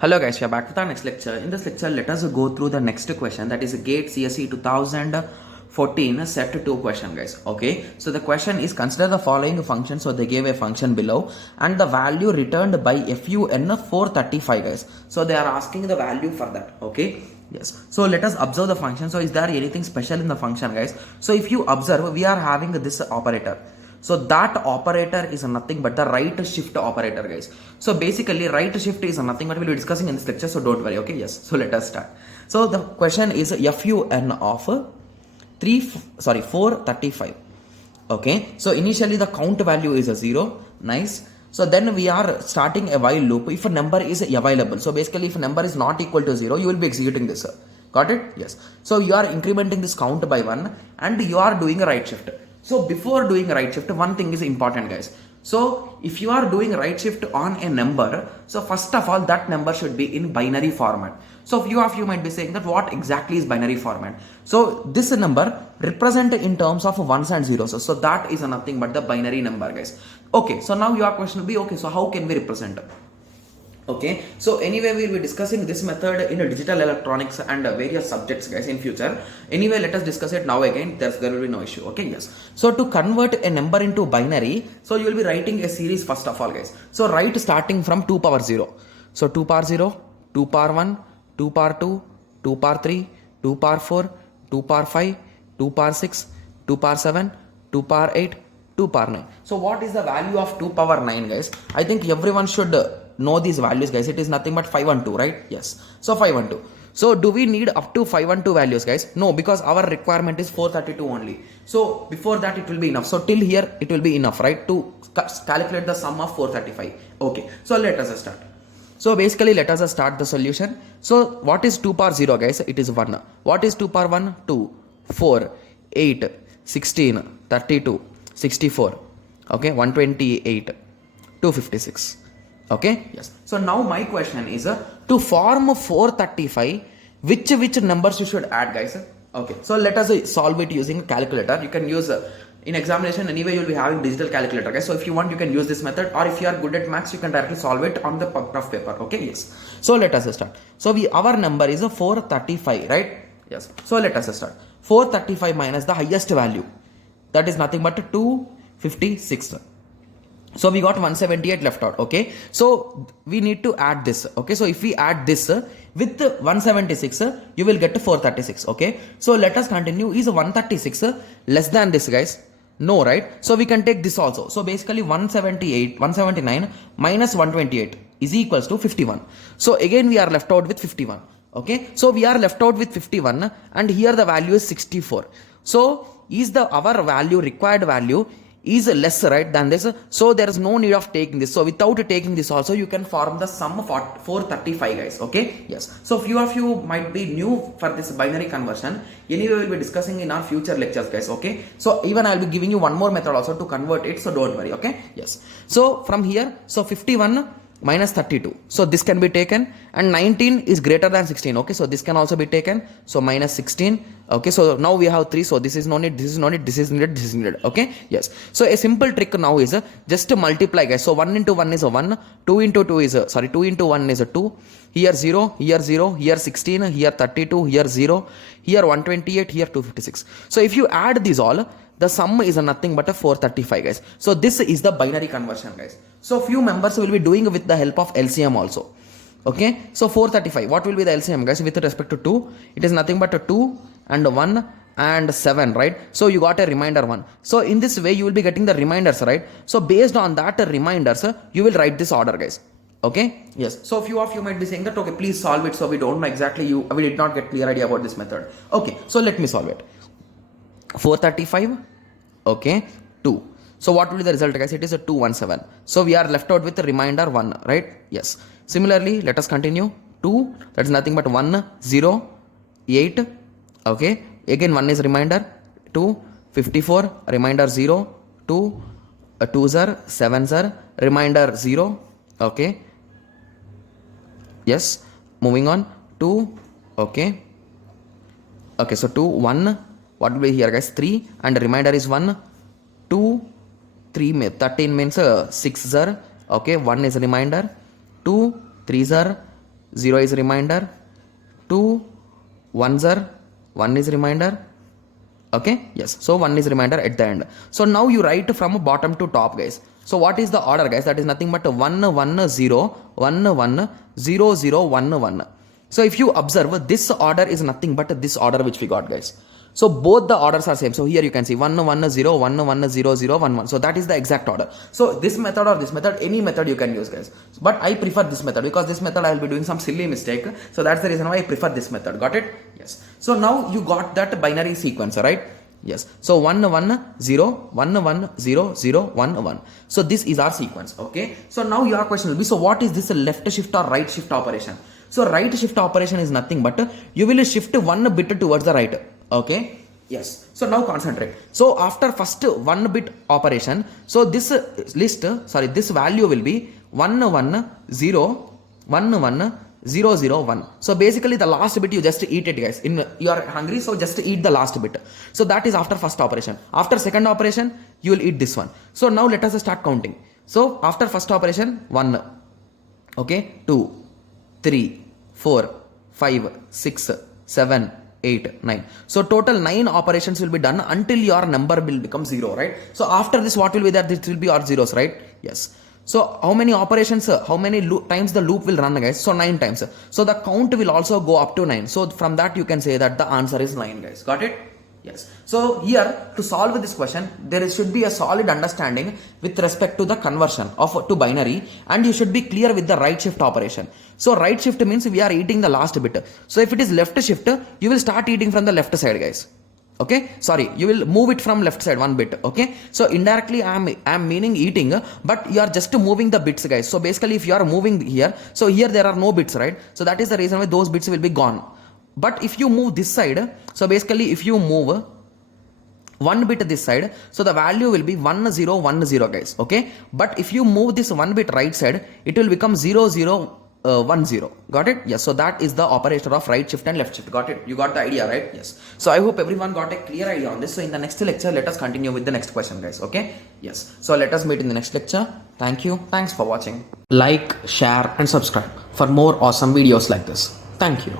Hello guys, we are back with our next lecture. In this lecture, let us go through the next question, that is GATE CSE 2014 set 2 question guys. Okay, so the question is, consider the following function. So they gave a function below and the value returned by FUN 435 guys. So they are asking the value for that. Okay, yes. So let us observe the function. So is there anything special in the function guys? So if you observe, we are having this operator. So that operator is nothing but the right shift operator guys. So basically right shift is nothing but we'll be discussing in this lecture, so don't worry. Okay, yes. So let us start. So the question is FUN of 435. Okay, so initially the count value is a 0. Nice. So then we are starting a while loop if a number is available. So basically if a number is not equal to 0, you will be executing this. Got it? Yes. So you are incrementing this count by 1 and you are doing a right shift. So before doing right shift, one thing is important guys. So if you are doing right shift on a number, so first of all that number should be in binary format. So few of you might be saying that what exactly is binary format. So this number represent in terms of ones and zeros. So that is nothing but the binary number guys. Okay, so now your question will be, okay, so how can we represent? Okay, so anyway we will be discussing this method in digital electronics and various subjects guys in future. Anyway, let us discuss it now again. There will be no issue. Okay, yes. So to convert a number into binary, so you will be writing a series first of all guys. So write starting from 2 power 0. So 2 power 0, 2 power 1, 2 power 2, 2 power 3, 2 power 4, 2 power 5, 2 power 6, 2 power 7, 2 power 8, 2 power 9. So what is the value of 2 power 9 guys? I think everyone should know these values guys. It is nothing but 5 and 2, right? Yes. So 5 and 2. So do we need up to 5 and 2 values guys? No, because our requirement is 432 only. So before that it will be enough. So till here it will be enough, right? To calculate the sum of 435. Okay. So let us start. So basically let us start the solution. So what is 2 power 0 guys? It is 1. What is 2 power 1? 2, 4, 8, 16, 32, 64. Okay. 128, 256. Okay, yes. So now my question is to form 435, which numbers you should add guys? Okay, so let us solve it using a calculator. You can use in examination anyway you will be having digital calculator guys. So if you want you can use this method, or if you are good at maths you can directly solve it on the rough paper. Okay, yes. So let us start. So our number is 435, right? Yes. So let us start. 435 minus the highest value, that is nothing but 256. So we got 178 left out. Okay, so we need to add this. Okay, so if we add this with 176, you will get to 436. Okay, so let us continue. Is 136 less than this guys? No, right? So we can take this also. So basically 179 minus 128 is equals to 51. So again we are left out with 51. Okay, so we are left out with 51 and here the value is 64. So is our value, required value is less, right, than this? So there is no need of taking this. So without taking this also you can form the sum of 435 guys. Okay, yes. So few of you might be new for this binary conversion. Anyway we will be discussing in our future lectures guys. Okay, so even I will be giving you one more method also to convert it, so don't worry. Okay, yes. So from here, so 51 minus 32, so this can be taken, and 19 is greater than 16. Okay, so this can also be taken, so minus 16. Okay, so now we have 3, so this is no need, this is no need, this is needed, this is needed. Okay, yes. So a simple trick now is just to multiply guys. So 1 into 1 is a 1, 2 into 2 is 2 into 1 is a 2, here 0, here 0, here 16, here 32, here 0, here 128, here 256. So if you add these all, the sum is nothing but a 435 guys. So this is the binary conversion guys. So few members will be doing with the help of LCM also. Okay, so 435, what will be the LCM guys with respect to 2? It is nothing but a 2 and 1 and 7, right? So you got a remainder 1. So in this way you will be getting the reminders, right? So based on that reminders you will write this order guys. Okay, yes. So few of you might be saying that, okay, please solve it. So we don't know exactly, we did not get clear idea about this method. Okay, so let me solve it. 435, okay, 2. So what will be the result guys? It is a 217. So we are left out with the remainder 1, right? Yes. Similarly, let us continue. 2, that is nothing but 1, 0, 8. Okay, again 1 is remainder. 2, 54, remainder 0, 2, 2 zar, 7 zar, remainder 0. Okay, yes. Moving on. 2, okay. Okay, so 2, 1. What will be here guys? 3, and the remainder is 1, 2, 3, 13 means 6 zar. Okay, 1 is a remainder. 2, 3 zar, 0 is remainder, 2 ones are 1 is remainder. Okay, yes, so 1 is remainder at the end. So now you write from bottom to top, guys. So what is the order, guys? That is nothing but 1 1 0 1 1 0 0 1 1. So if you observe, this order is nothing but this order which we got, guys. So both the orders are same. So here you can see 1 1 0 1 1 0 0 1 1. So that is the exact order. So this method or this method, any method you can use, guys. But I prefer this method because this method I will be doing some silly mistake. So that's the reason why I prefer this method. Got it? Yes. So now you got that binary sequence, right? Yes. So 1 1 0 1 1 0 0 1 1. So this is our sequence. Okay. So now your question will be, so what is this left shift or right shift operation? So right shift operation is nothing but you will shift one bit towards the right. Okay. Yes. So now concentrate. So after first 1 bit operation, so this this value will be 1 1 0 1 1 0 0 1. So basically the last bit you just eat it, guys. You are hungry, so just eat the last bit. So that is after first operation. After second operation, you will eat this one. So now let us start counting. So after first operation, 1, okay, 2, 3, 4, 5, 6, 7, 8, 9. So total 9 operations will be done until your number will become 0, right? So after this, what will be there? This will be our zeros, right? Yes. So how many operations, how many times the loop will run, guys? So 9 times. So the count will also go up to 9. So from that you can say that the answer is 9, guys. Got it? Yes. So here to solve this question, there should be a solid understanding with respect to the conversion to binary, and you should be clear with the right shift operation. So right shift means we are eating the last bit. So if it is left shift, you will start eating from the left side, guys. Okay, sorry, you will move it from left side 1 bit. Okay, so indirectly I am meaning eating, but you are just moving the bits, guys. So basically if you are moving here, so here there are no bits, right? So that is the reason why those bits will be gone. But if you move this side, so basically if you move 1 bit this side, so the value will be 1 0 1 0, guys. Okay, but if you move this 1 bit right side, it will become 0 0 1 0. Got it? Yes. So that is the operator of right shift and left shift. Got it? You got the idea, right? Yes. So I hope everyone got a clear idea on this. So in the next lecture, let us continue with the next question, guys. Okay? Yes. So let us meet in the next lecture. Thank you. Thanks for watching. Like, share and subscribe for more awesome videos like this. Thank you.